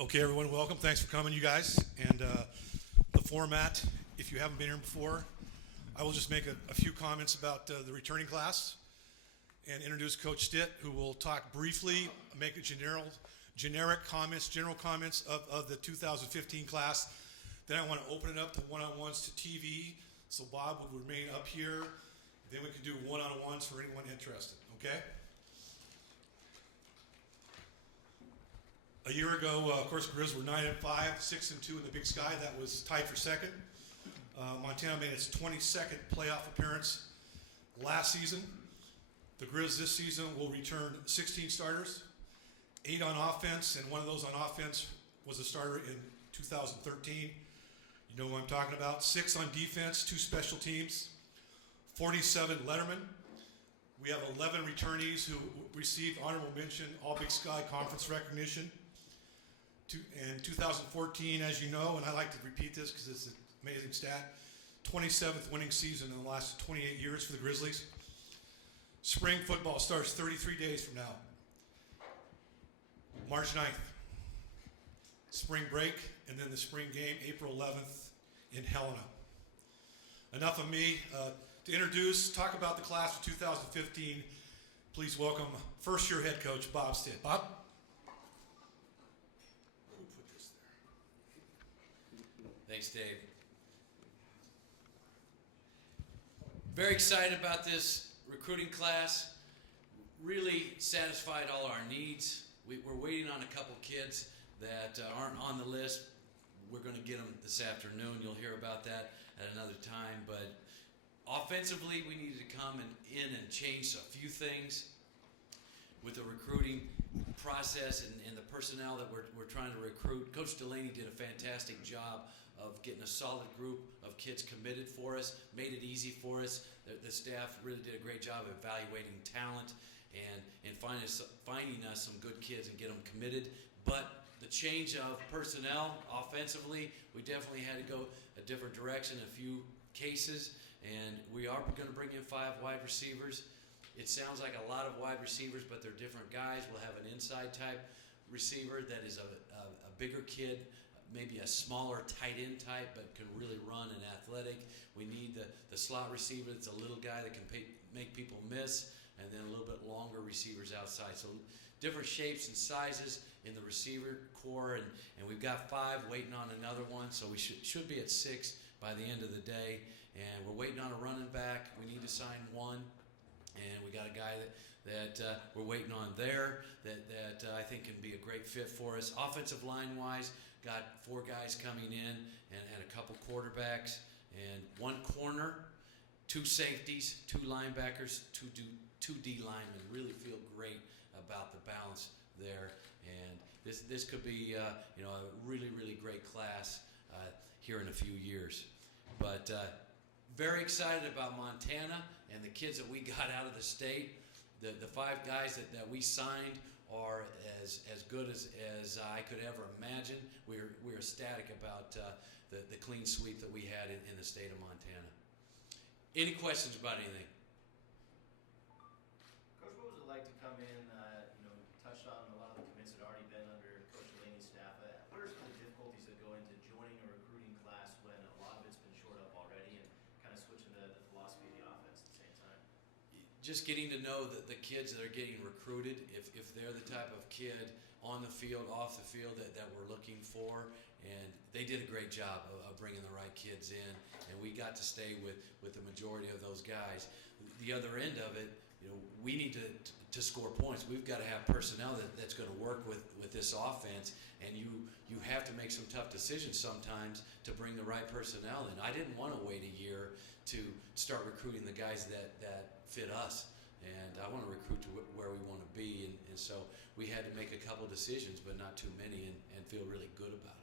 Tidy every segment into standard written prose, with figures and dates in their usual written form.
Okay, everyone, welcome. Thanks for coming, you guys. And the format, if you haven't been here before, I will just make a few comments about the returning class and introduce Coach Stitt, who will talk briefly, make a general comments of the 2015 class. Then I want to open it up to one-on-ones to TV, so Bob would remain up here. Then we can do one-on-ones for anyone interested, okay? A year ago, of course, Griz were 9-5, 6-2 in the Big Sky. That was tied for second. Montana made its 22nd playoff appearance last season. The Griz this season will return 16 starters, 8 on offense, and one of those on offense was a starter in 2013. You know who I'm talking about. 6 on defense, 2 special teams, 47 lettermen. We have 11 returnees who received honorable mention, All Big Sky Conference recognition. In 2014, as you know, and I like to repeat this because it's an amazing stat, 27th winning season in the last 28 years for the Grizzlies. Spring football starts 33 days from now, March 9th. Spring break, and then the spring game, April 11th in Helena. Enough of me. To introduce, talk about the class of 2015, please welcome first-year head coach Bob Stitt. Bob? Thanks, Dave. Very excited about this recruiting class. Really satisfied all our needs. We're waiting on a couple kids that aren't on the list. We're going to get them this afternoon. You'll hear about that at another time. But offensively, we needed to come in and change a few things with the recruiting process and the personnel that we're trying to recruit. Coach Delaney did a fantastic job of getting a solid group of kids committed for us, made it easy for us. The staff really did a great job of evaluating talent and finding us some good kids and get them committed. But the change of personnel offensively, we definitely had to go a different direction in a few cases, and we are going to bring in 5 wide receivers. It sounds like a lot of wide receivers, but they're different guys. We'll have an inside type receiver that is a bigger kid, maybe a smaller tight end type, but can really run and athletic. We need the slot receiver that's a little guy that can make people miss, and then a little bit longer receivers outside. So different shapes and sizes in the receiver core, and we've got 5 waiting on another one, so we should be at 6 by the end of the day. And we're waiting on a running back. We need to sign one. And we got a guy that we're waiting on there that I think can be a great fit for us. Offensive line-wise, got 4 guys coming in and a couple quarterbacks and 1 corner, 2 safeties, 2 linebackers, 2 D linemen. Really feel great about the balance there. And this could be a really, really great class here in a few years. But very excited about Montana and the kids that we got out of the state. The 5 guys that we signed are as good as I could ever imagine. We're ecstatic about the clean sweep that we had in the state of Montana. Any questions about anything? Coach, what was it like to come in, touched on a lot of the commits that had already been under Coach Delaney's staff. What are some of the difficulties that go into joining a recruiting class when a lot of it's been shored up already and kind of switching the philosophy of the offense at the same time? Just getting to know the kids that are getting recruited, if they're the type of kid on the field, off the field that we're looking for. And they did a great job of bringing the right kids in, and we got to stay with the majority of those guys. The other end of it, we need to score points. We've got to have personnel that's going to work with this offense, and you have to make some tough decisions sometimes to bring the right personnel in. I didn't want to wait a year to start recruiting the guys that fit us, and I want to recruit to where we want to be, and so we had to make a couple decisions, but not too many, and feel really good about it.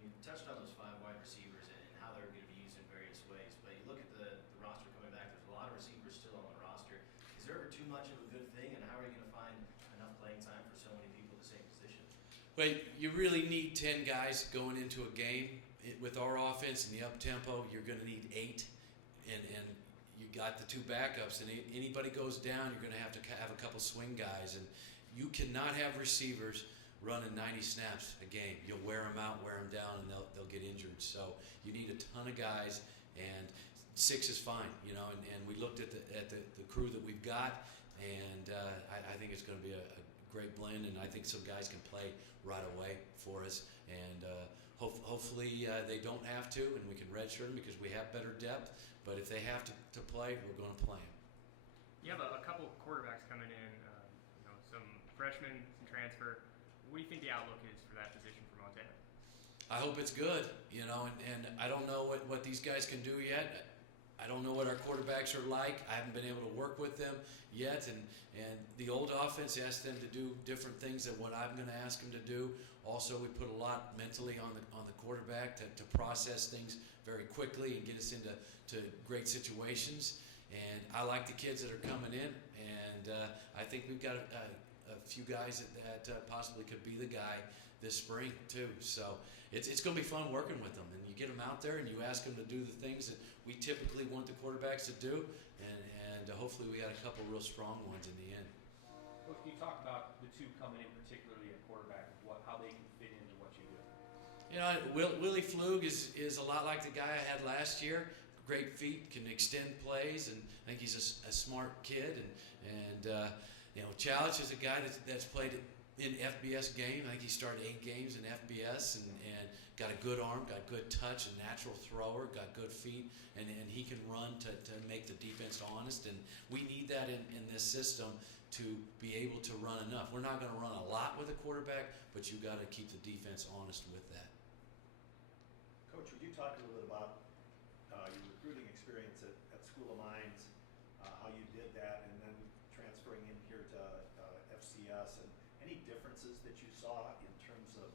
You touched on those 5 wide receivers and how they're going to be used in various ways, but you look at the roster coming back, there's a lot of receivers still on the roster. Is there ever too much of a good thing, and how are you going to find enough playing time for so many people at the same position? Well, you really need 10 guys going into a game. With our offense and the up-tempo, you're going to need 8, and you got the 2 backups, and anybody goes down, you're going to have a couple swing guys, and you cannot have receivers running 90 snaps a game. You'll wear them out, wear them down, and they'll get injured. So you need a ton of guys, and 6 is fine, you know. And we looked at the crew that we've got, and I think it's going to be a great blend, and I think some guys can play right away for us. And hopefully they don't have to, and we can redshirt them because we have better depth. But if they have to play, we're going to play them. You have a couple quarterbacks coming in, some freshmen, some transfer. What do you think the outlook is for that position for Montana? I hope it's good, you know, and I don't know what these guys can do yet. I don't know what our quarterbacks are like. I haven't been able to work with them yet, and the old offense asked them to do different things than what I'm going to ask them to do. Also, we put a lot mentally on the quarterback to process things very quickly and get us into great situations. And I like the kids that are coming in, and I think we've got a few guys that possibly could be the guy this spring too. So it's going to be fun working with them, and you get them out there and you ask them to do the things that we typically want the quarterbacks to do, and hopefully we got a couple real strong ones in the end. Coach, can you talk about the two coming in, particularly at quarterback, how they can fit into what you do? You know, Willie Flug is a lot like the guy I had last year. Great feet, can extend plays, and I think he's a smart kid. And you know, Challenge is a guy that's played in FBS game. I think he started 8 games in FBS and got a good arm, got good touch, a natural thrower, got good feet, and he can run to make the defense honest. And we need that in this system to be able to run enough. We're not going to run a lot with a quarterback, but you got to keep the defense honest with that. Coach, would you talk a little bit about your recruiting experience at School of Mines, how you did that, and then transferring in here to FCS, and any differences that you saw in terms of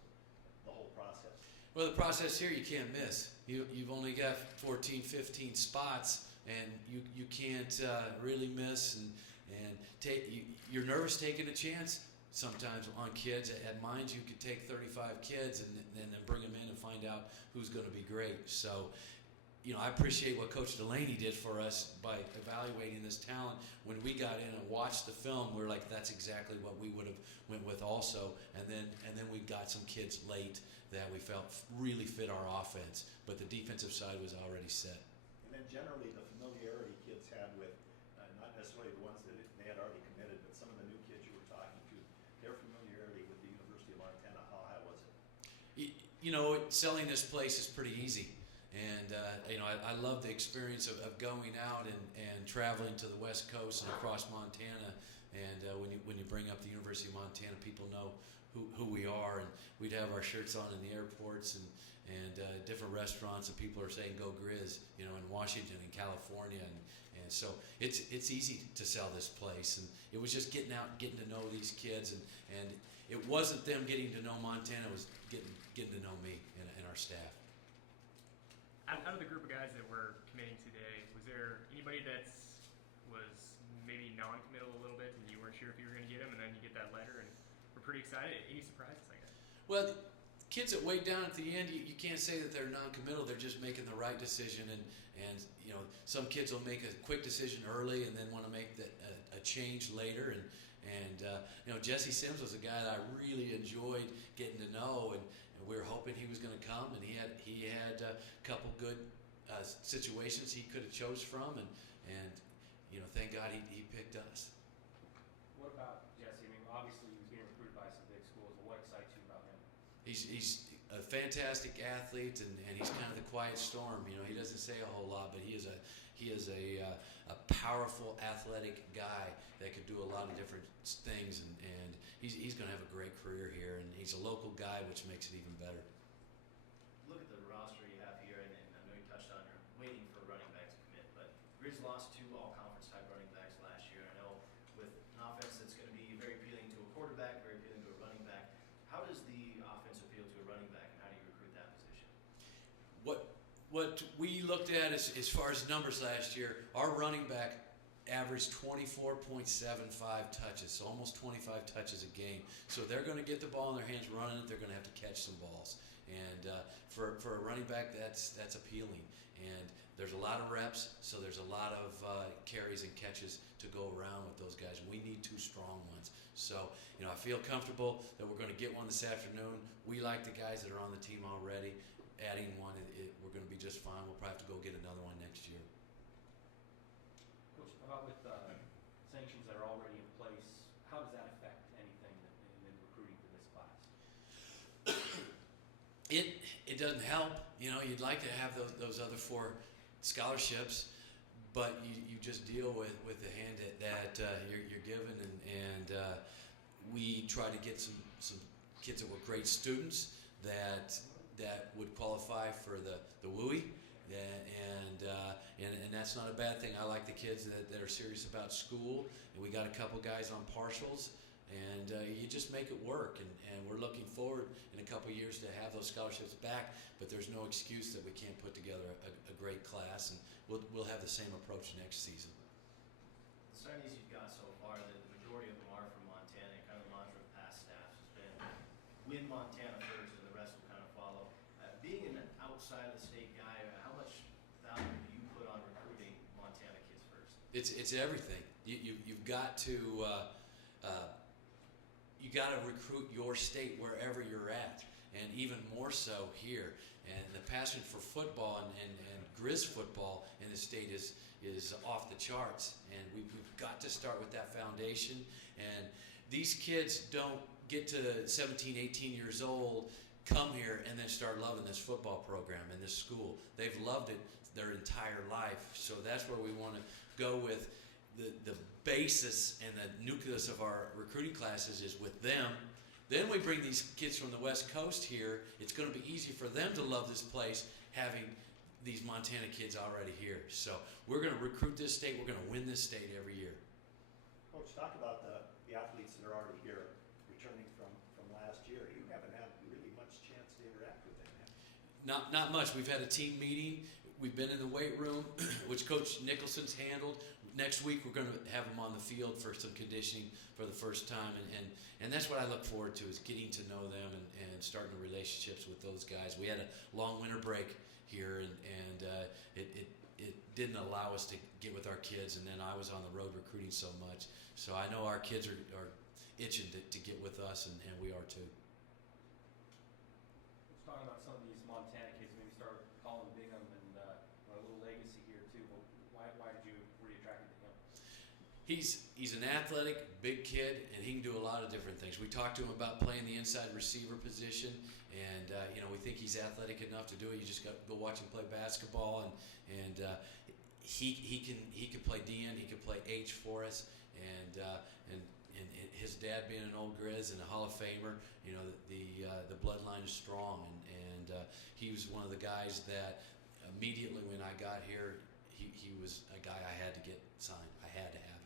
the whole process? Well, the process here, you can't miss. You've only got 14, 15 spots, and you can't really miss, and you're nervous taking a chance sometimes on kids. At Mines, you could take 35 kids and then bring them in and find out who's going to be great. So, you know, I appreciate what Coach Delaney did for us by evaluating this talent. When we got in and watched the film, we're like, that's exactly what we would have went with also. And then we got some kids late that we felt really fit our offense, but the defensive side was already set. And then generally the familiarity kids had with, not necessarily the ones that they had already committed, but some of the new kids you were talking to, their familiarity with the University of Montana, how high was it? You know, selling this place is pretty easy. And, you know, I love the experience of going out and traveling to the West Coast and across Montana. And when you bring up the University of Montana, people know who we are. And we'd have our shirts on in the airports and different restaurants, and people are saying, "Go Griz," you know, in Washington and California. And so it's easy to sell this place. And it was just getting out and getting to know these kids. And it wasn't them getting to know Montana, it was getting to know me and our staff. Out of the group of guys that were committing today, was there anybody that was maybe non-committal a little bit and you weren't sure if you were going to get him, and then you get that letter and we're pretty excited? Any surprises, I guess? Well, kids that wait down at the end, you can't say that they're non-committal. They're just making the right decision. And you know, some kids will make a quick decision early and then want to make a change later. And you know, Jesse Sims was a guy that I really enjoyed getting to know, and we were hoping he was going to come, and he had a couple good situations he could have chose from, and you know, thank God he picked us. What about Jesse? I mean, obviously he was getting recruited by some big schools, but what excites you about him? He's a fantastic athlete, and he's kind of the quiet storm. You know, he doesn't say a whole lot, but he is a powerful, athletic guy that could do a lot of different things, and he's going to have a great career here, and he's a local guy, which makes it even better. Look at the roster you have here, and I know you touched on you're waiting for running backs to commit, but Griz lost 2 all-conference type running backs last year. I know with an offense that's going to be very appealing to a quarterback, very appealing to a running back, how does the offense appeal to a running back, and how do you recruit that position? What we looked at as far as numbers last year, our running back averaged 24.75 touches, so almost 25 touches a game. So they're going to get the ball in their hands running it. They're going to have to catch some balls. And for a running back, that's appealing. And there's a lot of reps, so there's a lot of carries and catches to go around with those guys. We need 2 strong ones. So, you know, I feel comfortable that we're going to get one this afternoon. We like the guys that are on the team already. Adding one, we're going to be just fine. We'll probably have to go get another one next year. Coach, how about with sanctions that are already in place, how does that affect anything in recruiting for this class? It doesn't help. You know, you'd like to have those other 4 scholarships, but you just deal with the hand that you're given, and we try to get some kids that were great students that would qualify for the WUI, and that's not a bad thing. I like the kids that are serious about school, and we got a couple guys on partials, and you just make it work, and we're looking forward in a couple years to have those scholarships back, but there's no excuse that we can't put together a great class, and we'll have the same approach next season. The signees you've got so far, the majority of them are from Montana, and kind of the mantra of past staffs has been win Montana first and the rest will kind of follow. Being an outside of the state guy, how much value do you put on recruiting Montana kids first? It's everything. You've got to recruit your state wherever you're at, and even more so here. And the passion for football and Griz football in the state is off the charts, and we've got to start with that foundation. And these kids don't get to 17, 18 years old, come here, and then start loving this football program and this school. They've loved it their entire life. So that's where we want to go with the basis and the nucleus of our recruiting classes is with them. Then we bring these kids from the West Coast here. It's going to be easy for them to love this place, having these Montana kids already here. So we're going to recruit this state. We're going to win this state every year. Coach, talk about the athletes that are already here, returning from last year. You haven't had really much chance to interact with them, have you? Not much. We've had a team meeting. We've been in the weight room, which Coach Nicholson's handled. Next week, we're going to have them on the field for some conditioning for the first time, and that's what I look forward to, is getting to know them and starting relationships with those guys. We had a long winter break here, and it didn't allow us to get with our kids, and then I was on the road recruiting so much. So I know our kids are itching to get with us, and we are too. Let's talk about some of these Montana kids. Maybe start with Colin Bingham, and a little legacy here too. But why were you attracted to him? He's an athletic, big kid, and he can do a lot of different things. We talked to him about playing the inside receiver position, and we think he's athletic enough to do it. You just got to go watch him play basketball, and he can play DN, he can play H for us, and his dad being an old Griz and a Hall of Famer, the bloodline is strong, and he was one of the guys that immediately when I got here, he was a guy I had to get signed. I had to have it.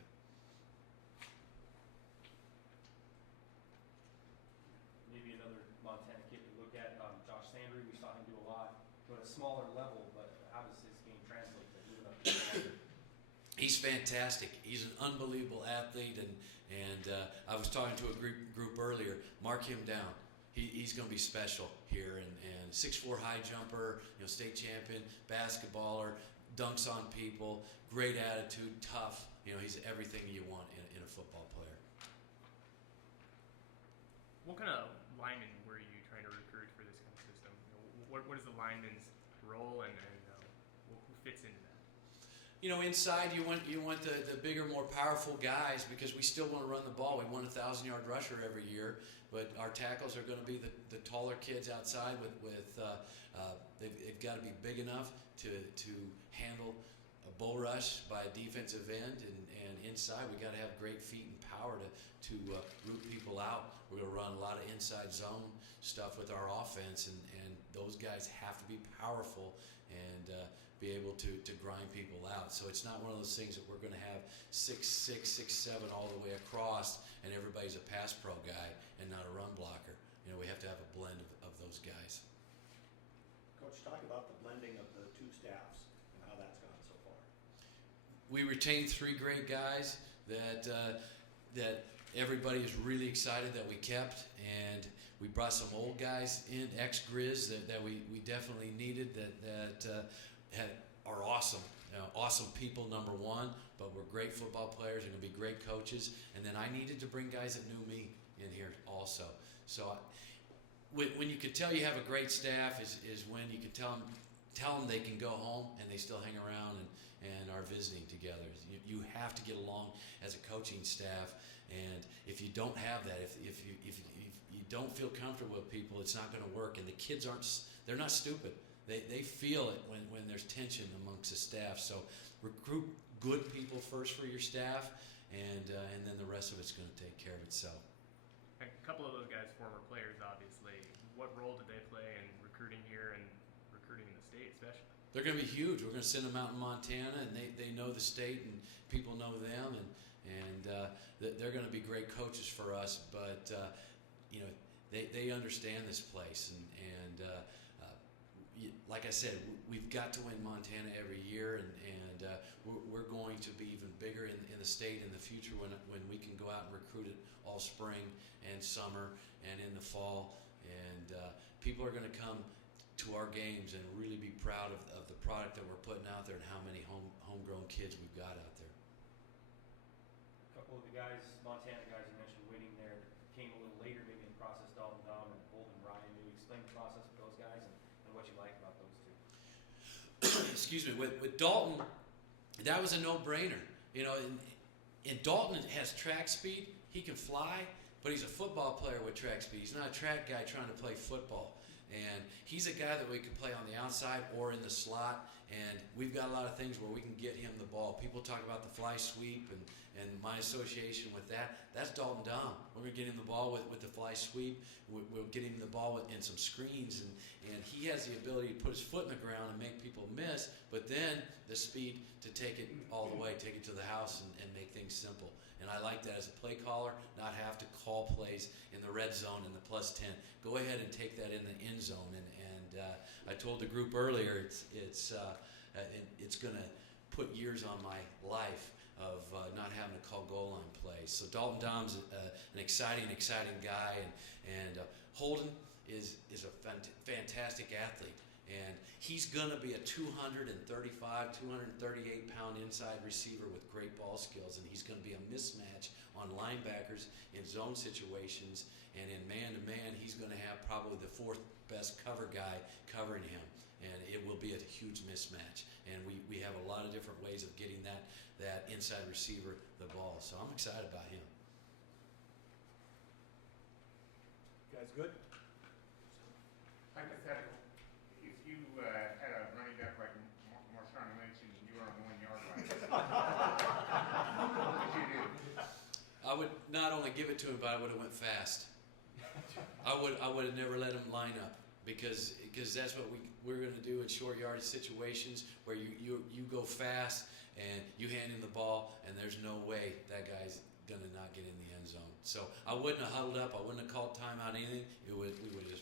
Maybe another Montana kid to look at, Josh Sandry. We saw him do a lot, but at a smaller level. But how does his game translate to moving up to the level? He's fantastic. He's an unbelievable athlete, and I was talking to a group earlier. Mark him down. He's going to be special here, and 6'4" high jumper, state champion, basketballer, dunks on people, great attitude, tough. He's everything you want in a football player. What kind of lineman were you trying to recruit for this kind of system? What is the lineman's role, and who fits into that? Inside you want the bigger, more powerful guys, because we still want to run the ball. We want a 1,000-yard rusher every year, but our tackles are going to be the taller kids outside. They've got to be big enough to handle a bull rush by a defensive end, and inside we got to have great feet and power to root people out. We're going to run a lot of inside zone stuff with our offense, and those guys have to be powerful and be able to grind people out. So it's not one of those things that we're going to have 6'6", 6'7" all the way across, and everybody's a pass pro guy and not a run blocker. We have to have a blend of those guys. Coach, talk about the blending of the two staffs and how that's gone so far. We retained 3 great guys that everybody is really excited that we kept, and we brought some old guys in, ex-Griz, that we definitely needed, that are awesome. awesome people, number one, but we're great football players. They're going to be great coaches. And then I needed to bring guys that knew me in here also. So when you can tell you have a great staff is when you can tell them they can go home and they still hang around and are visiting together. You have to get along as a coaching staff, and if you don't have that, if you don't feel comfortable with people, it's not going to work. And the kids they're not stupid. They feel it when there's tension amongst the staff. So recruit good people first for your staff, and then the rest of it's going to take care of itself. A couple of those guys, former players, obviously. What role did they play in recruiting here and recruiting in the state, especially? They're going to be huge. We're going to send them out in Montana, and they know the state, and people know them, and they're going to be great coaches for us. But they understand this place, and like I said, we've got to win Montana every year, and we're going to be even bigger in the state in the future when we can go out and recruit it all spring and summer and in the fall. And people are going to come to our games and really be proud of the product that we're putting out there and how many homegrown kids we've got out there. A couple of the guys, Montana guys you mentioned waiting there, came a little later maybe in the process, Dalton Dom and Bolton Ryan. Maybe explain the process with those guys and what you like about those two. Excuse me, with Dalton, that was a no-brainer. And Dalton has track speed. He can fly, but he's a football player with track speed. He's not a track guy trying to play football. And he's a guy that we can play on the outside or in the slot. And we've got a lot of things where we can get him the ball. People talk about the fly sweep and my association with that. That's Dalton Dom. We're going to get him the ball with the fly sweep. We'll get him the ball in some screens. And he has the ability to put his foot in the ground and make people miss, but then the speed to take it all the way, take it to the house and make things simple. And I like that as a play caller, not have to call plays in the red zone and the +10. Go ahead and take that in the end zone. And I told the group earlier, it's going to put years on my life of not having to call goal line plays. So Dalton Dom's an exciting guy, and Holden is a fantastic athlete. And he's going to be a 235, 238-pound inside receiver with great ball skills, and he's going to be a mismatch on linebackers in zone situations, and in man-to-man, he's going to have probably the fourth best cover guy covering him, and it will be a huge mismatch. And we have a lot of different ways of getting that inside receiver the ball, so I'm excited about him. You guys good? Hypothetical, if you had a running back like Marshawn Lynch and you were on the 1 yard line, what would you do? I would not only give it to him, but I would have went fast. I would have never let him line up because that's what we're going to do in short yardage situations where you go fast and you hand him the ball and there's no way that guy's going to not get in the end zone. So I wouldn't have huddled up. I wouldn't have called timeout, anything. We would have